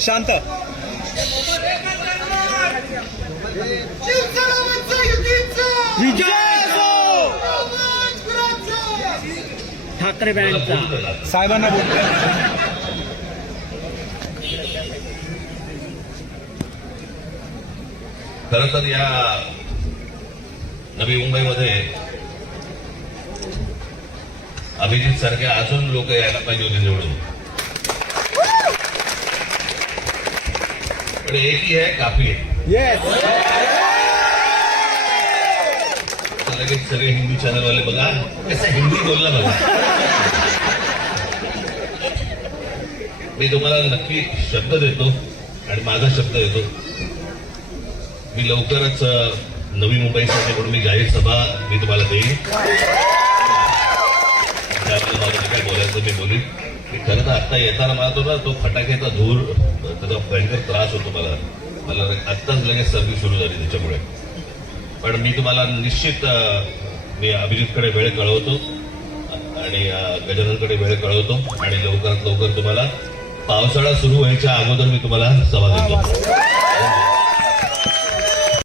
शांत. ठाकरे बँडचा साहेबांना बोलतोय. खरं तर या नवी मुंबईमध्ये अभिजित सारखे अजून लोक यायला पाहिजे होते निवडून, पण एक ही आहे काफी आहे. लगेच सगळे हिंदी चॅनल वाले बघा कसं हिंदी बोलला बघा. मी तुम्हाला नक्की शब्द देतो आणि माझा शब्द देतो, मी लवकरच नवी मुंबईसाठी म्हणून मी जाहीर सभा मी तुम्हाला देईन. त्यामुळे मला जे काय बोलायचं मी बोलीन. मी खरं तर आत्ता येताना मला तो फटाक्याचा धूर त्याचा भयंकर त्रास होतो मला आत्ताच लगेच सर्दी सुरू झाली त्याच्यामुळे. पण मी तुम्हाला निश्चित मी अभिजितकडे वेळ कळवतो आणि गजाननकडे वेळ कळवतो आणि लवकरात लवकर तुम्हाला पावसाळा सुरू व्हायच्या अगोदर मी तुम्हाला सभा देतो.